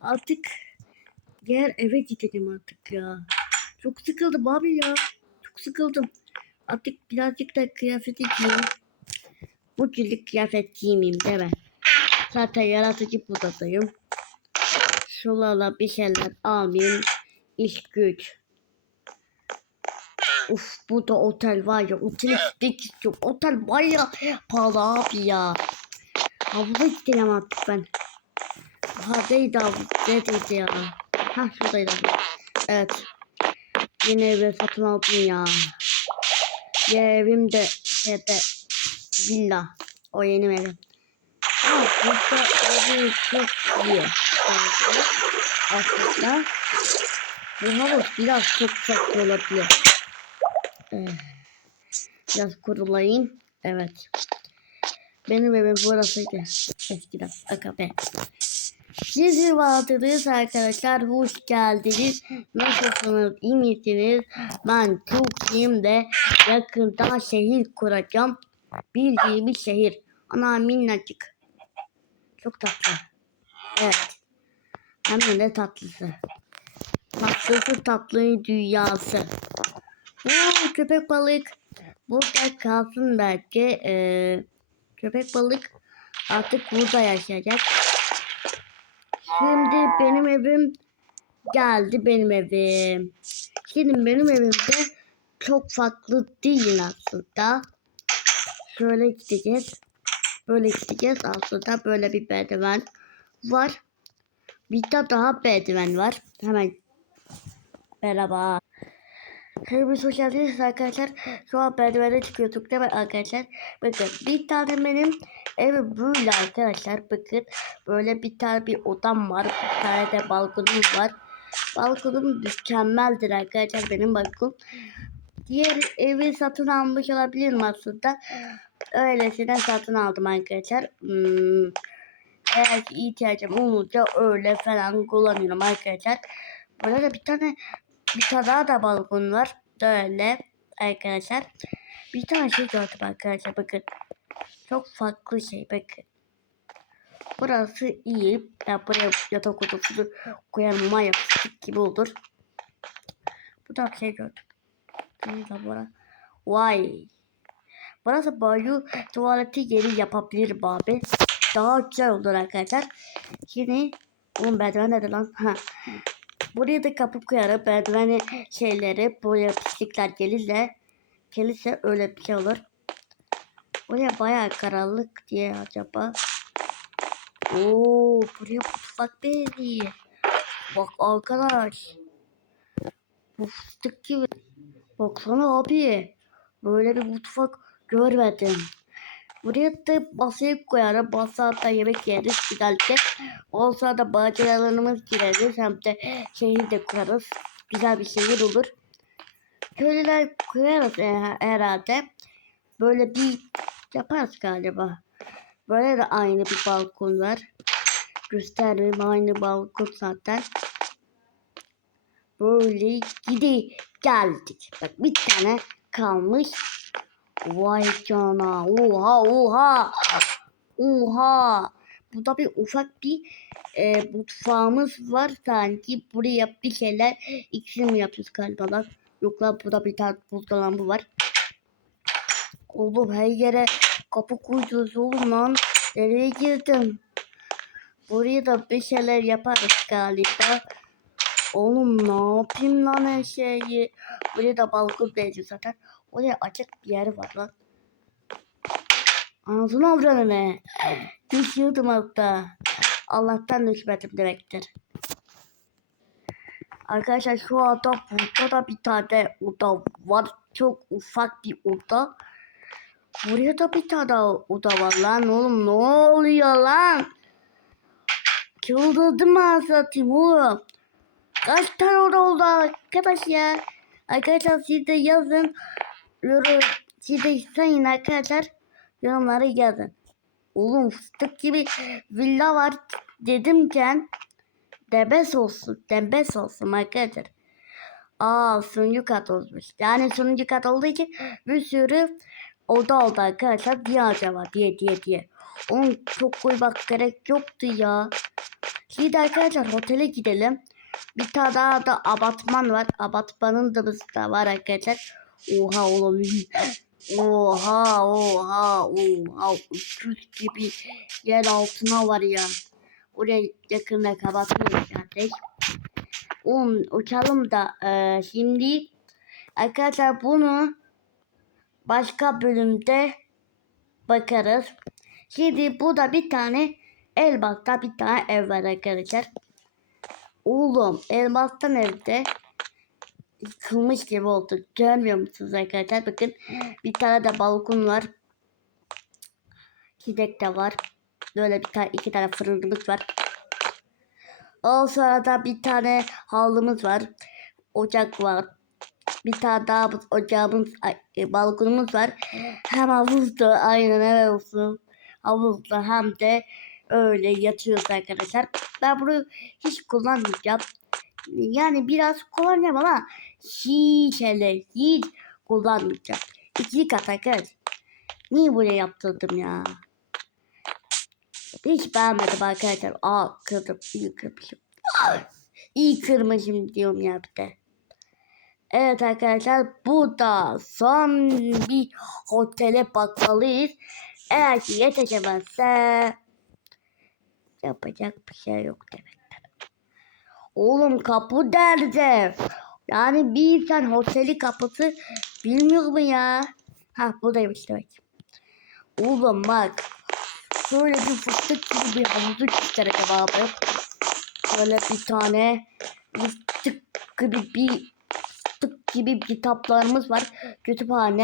Artık diğer eve gidelim artık ya. Çok sıkıldım abi ya. Çok sıkıldım. Artık birazcık da kıyafeti giyeyim. Bu günlük kıyafet giymeyeyim değil mi? Zaten yaratıcı budadayım. Şuralarla bir şeyler almayayım. İş güç. Uf bu da otel var ya. Otele gitmek istiyorum. Otel var ya. Pahalı abi ya. Havuza gidelim artık ben. Aha değil abi. Neredeydi ya? Ha şuradaydı. Evet. Yine bir satın aldım ya. Yerim de şeyde villa. O yeni evim. Ha burada evi çok iyi. Aslında. Bu havuz biraz çok çok olabilir. Ee, biraz kurulayım. Evet. Benim evim burasıydı eskiden. AKP. 126'dayız arkadaşlar. Hoş geldiniz. Nasılsınız? İyi misiniz? Ben çok iyiyim de yakında şehir kuracağım. Bildiğimiz şehir. Ana minnacık. Çok tatlı. Evet. Hem de tatlısı. Tatlısı tatlı dünyası. Oo, köpek balık. Burada kalsın belki. Ee, köpek balık artık burada yaşayacak. Şimdi benim evim geldi benim evim. Şimdi benim evimde çok farklı değil aslında. Şöyle gideceğiz. Böyle gideceğiz. Aslında böyle bir merdiven var. Bir de daha merdiven var. Hemen merhaba. Hepiniz hoş geldiniz arkadaşlar. Şu an merdivene çıkıyorduk değil mi arkadaşlar? Bakın bir tane benim evim böyle arkadaşlar. Bakın böyle bir tane bir odam var. Bir tane de balkonum var. Balkonum mükemmeldir arkadaşlar benim balkon. Diğer evi satın almış olabilirim aslında. Öylesine satın aldım arkadaşlar. Hmm. Eğer ki ihtiyacım olunca öyle falan kullanıyorum arkadaşlar. Burada bir tane bir tane daha da balkon var. Böyle arkadaşlar. Bir tane şey gördüm arkadaşlar bakın. Çok farklı şey bakın. Burası iyi. Ya buraya yatak odası koyarım maya fıstık gibi olur. Bu da şey gördüm. Lan bura? Vay. Burası banyo tuvaleti yeri yapabilirim abi. Daha güzel olur arkadaşlar. Şimdi oğlum merdiven nerede lan? Ha. Buraya da kapı koyarım. Merdiveni şeyleri buraya pislikler gelirse gelirse öyle bir şey olur. Buraya bayağı karanlık diye acaba. Oo, buraya mutfak değil. Bak arkadaş. Bu fıstık gibi. Baksana abi. Böyle bir mutfak görmedim. Buraya da masaya koyarım. Masada yemek yeriz güzelce. Olsa da bahçelerimiz gireriz. Hem de şehir de kurarız. Güzel bir şehir olur. Köylüler koyarız e- herhalde. Böyle bir yaparız galiba. Böyle de aynı bir balkon var. Göstereyim aynı balkon zaten. Böyle gidi geldik. Bak bir tane kalmış. Vay cana. Oha oha. Oha. Burada bir ufak bir e, mutfağımız var sanki. Buraya bir şeyler ikisi mi yapıyoruz galiba lan? Yok lan burada bir tane buzdolabı var. Oğlum her yere kapı koydunuz oğlum lan. Nereye girdim? Buraya da bir şeyler yaparız galiba. Oğlum ne yapayım lan her şeyi? Buraya da balkon benziyor zaten. Oraya açık bir yer var lan. Ağzını avranı ne? Düşüyordum altta. Allah'tan düşmedim demektir. Arkadaşlar şu anda burada da bir tane oda var. Çok ufak bir oda. Buraya da bir tane oda var lan oğlum. Ne oluyor lan? Çıldırdım ben satayım oğlum. Kaç tane oda oldu arkadaş ya? Arkadaşlar siz de yazın. Yorum, siz de sayın arkadaşlar. Yorumlara yazın. Oğlum fıstık gibi villa var dedimken debes olsun. Debes olsun arkadaşlar. Aa sunucu kat olmuş. Yani sunucu kat olduğu için bir sürü oda oldu arkadaşlar. Diye acaba diye diye diye. Oğlum çok koymak gerek yoktu ya. Şimdi arkadaşlar otele gidelim. Bir tane daha da abatman var. Abatmanın da da var arkadaşlar. Oha oğlum. Oha oha oha. Uçuş gibi yer altına var ya. Oraya yakında kapatmıyoruz kardeş. Oğlum uçalım da e, şimdi arkadaşlar bunu başka bölümde bakarız. Şimdi bu da bir tane Elbas'ta bir tane ev var arkadaşlar. Oğlum Elbas'tan evde yıkılmış gibi oldu. Görmüyor musunuz arkadaşlar? Bakın bir tane de balkon var. Çiçek de var. Böyle bir tane iki tane fırınımız var. O sırada bir tane halımız var. Ocak var. Bir tane daha ocağımız, e, balkonumuz var. Hem havuzda aynen evet olsun. Havuzda hem de öyle yatıyoruz arkadaşlar. Ben bunu hiç kullanmayacağım. Yani biraz kullanacağım ama hiç hele hiç kullanmayacağım. İki kat arkadaşlar. Niye böyle yaptırdım ya? Hiç beğenmedim arkadaşlar. Aa kırdım. İyi kırmışım. Aa, İyi kırmışım diyorum ya bir de. Evet arkadaşlar bu da son bir otele bakmalıyız. Eğer ki yetişemezse yapacak bir şey yok demek. Oğlum kapı nerede? Yani bir insan oteli kapısı bilmiyor mu ya? Ha buradaymış demek. Oğlum bak. Şöyle bir fıstık gibi bir havuzu çıkaracağım abi. Böyle bir tane fıstık gibi bir gibi kitaplarımız var. Kütüphane.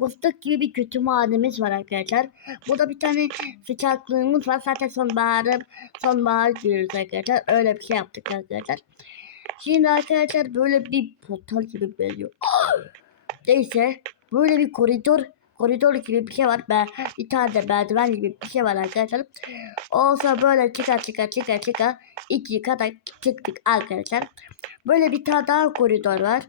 Fıstık gibi bir kütüphanemiz var arkadaşlar. Burada bir tane sıcaklığımız var. Zaten sonbahar, sonbahar diyoruz arkadaşlar. Öyle bir şey yaptık arkadaşlar. Şimdi arkadaşlar böyle bir portal gibi geliyor. Neyse böyle bir koridor koridor gibi bir şey var. Ben bir tane de merdiven gibi bir şey var arkadaşlar. Olsa böyle çıka çıka çıka çıka iki kata çıktık arkadaşlar. Böyle bir tane daha koridor var.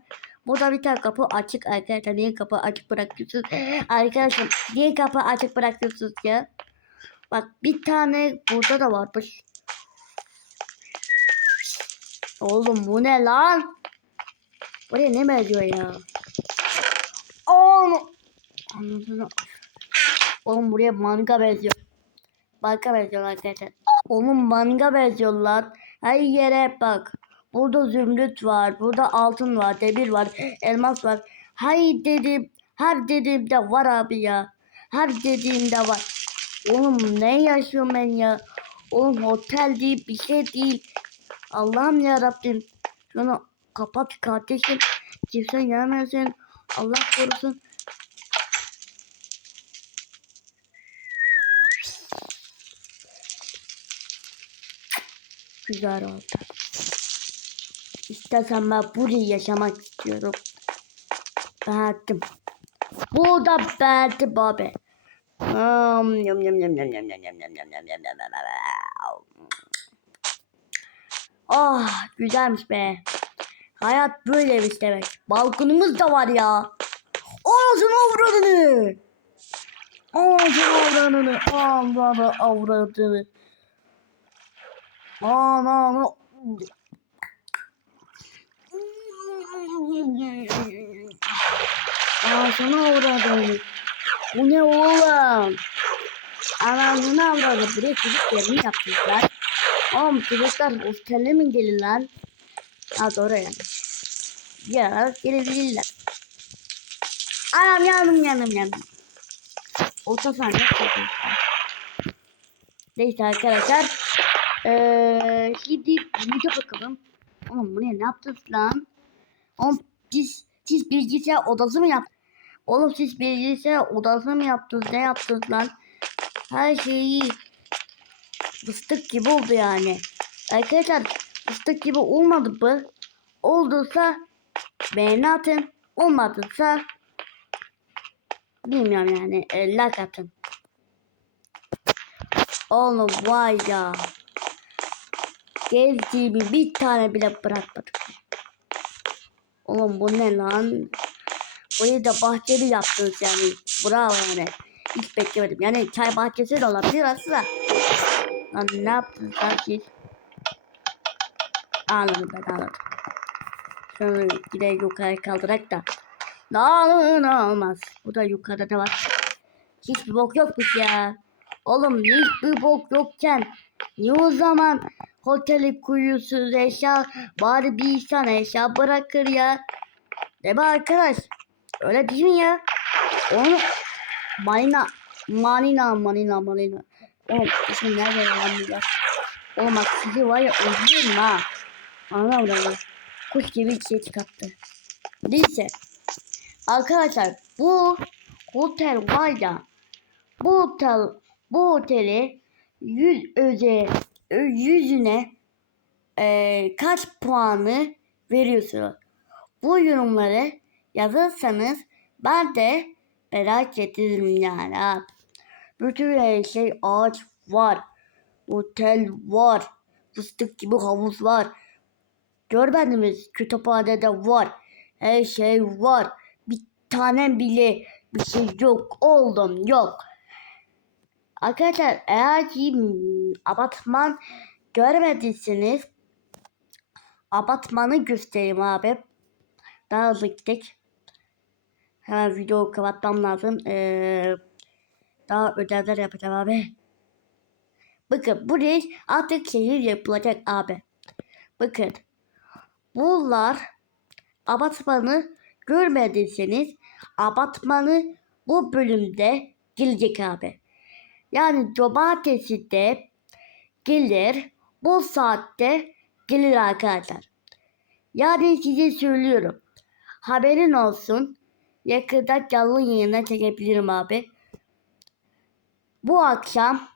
Burada bir tane kapı açık arkadaşlar. Niye kapı açık bırakıyorsunuz? Arkadaşlar niye kapı açık bırakıyorsunuz ya? Bak bir tane burada da varmış. Oğlum bu ne lan? Buraya ne benziyor ya? Oğlum. Anladın Oğlum buraya manga benziyor. Manga benziyor arkadaşlar. Oğlum manga benziyor lan. Her yere bak. Burada zümrüt var. Burada altın var. Demir var. Elmas var. Hay dedim. Her dediğimde var abi ya. Her dediğimde var. Oğlum ne yaşıyorum ben ya? Oğlum otel değil bir şey değil. Allah'ım ya Rabbim. Şunu kapat kardeşim. Kimse gelmesin. Allah korusun. Güzel oldu. İstersen ben burayı yaşamak istiyorum. Beğendim. Bu da beğendim abi. Um. Ah güzelmiş be. Hayat böyleymiş demek. Balkonumuz da var ya. Ağzını avradını. Ağzını avradını. Ağzını avradını. Ananı. Ağzını avradını. Bu ne oğlum? Anasını avradı. Buraya çocuk yerini yapmışlar. Oğlum çocuklar otele mi gelir lan? Ha doğru yani. Ya gelebilirler. Anam yandım yandım yandım. Orta sahne çekmişler. Neyse arkadaşlar. Eee şimdi video bakalım. Oğlum bu ne ne yaptınız lan? Oğlum siz, siz bilgisayar odası mı yaptınız? Oğlum siz bilgisayar odası mı yaptınız? Ne yaptınız lan? Her şeyi fıstık gibi oldu yani. Arkadaşlar fıstık gibi olmadı mı? Olduysa beğeni atın. Olmadıysa bilmiyorum yani e, like atın. Oğlum vay ya. Gezdiğimi bir tane bile bırakmadık. Oğlum bu ne lan? Burayı da bahçeli yaptınız yani. Bravo yani. Hiç beklemedim. Yani çay bahçesi de olabilir aslında. Lan ne yaptınız lan siz? Anladım ben anladım. Bir de yukarı kaldırak da. Ne olur ne olmaz. Bu da yukarıda da var. Hiçbir bok yokmuş ya. Oğlum hiçbir bok yokken niye o zaman oteli kuruyorsunuz eşya bari bir insan eşya bırakır ya. Değil mi arkadaş? Öyle değil mi ya? Onu Manina Manina Manina Manina Oğlum ismi nerede yalanmıyor? Oğlum bak sizi var ya öldürürüm ha. Anlamadım ben. Kuş gibi bir şey çıkarttı. Neyse. Arkadaşlar bu otel var ya. Bu otel bu oteli yüz öze yüzüne eee, kaç puanı veriyorsunuz? Bu yorumları yazarsanız ben de merak ederim yani. Bütün her şey ağaç var. Otel var. Fıstık gibi havuz var. Görmediniz kütüphanede var. Her şey var. Bir tane bile bir şey yok. Oğlum yok. Arkadaşlar eğer ki apartman görmediyseniz apartmanı göstereyim abi. Daha hızlı gittik. Hemen video kapatmam lazım. Ee, daha ödevler yapacağım abi. Bakın buraya artık şehir yapılacak abi. Bakın. Bunlar abatmanı görmediyseniz abatmanı bu bölümde gelecek abi. Yani cumartesi de gelir. Bu saatte gelir arkadaşlar. Yani size söylüyorum. Haberin olsun. Yakında canlı yayına çekebilirim abi. Bu akşam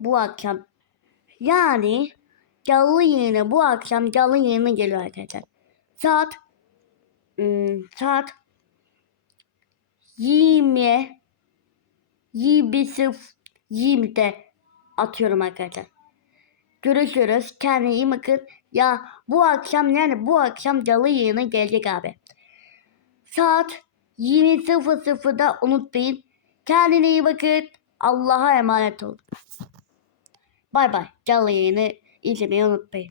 bu akşam yani canlı yayına bu akşam canlı yayına geliyor arkadaşlar. Saat ım, saat 20 20 sıf 20'de atıyorum arkadaşlar. Görüşürüz. Kendine iyi bakın. Ya bu akşam yani bu akşam canlı yayına gelecek abi. Saat 20.00'da unutmayın. Kendine iyi bakın. Allah'a emanet olun. Bay bay. Canlı yayını izlemeyi unutmayın.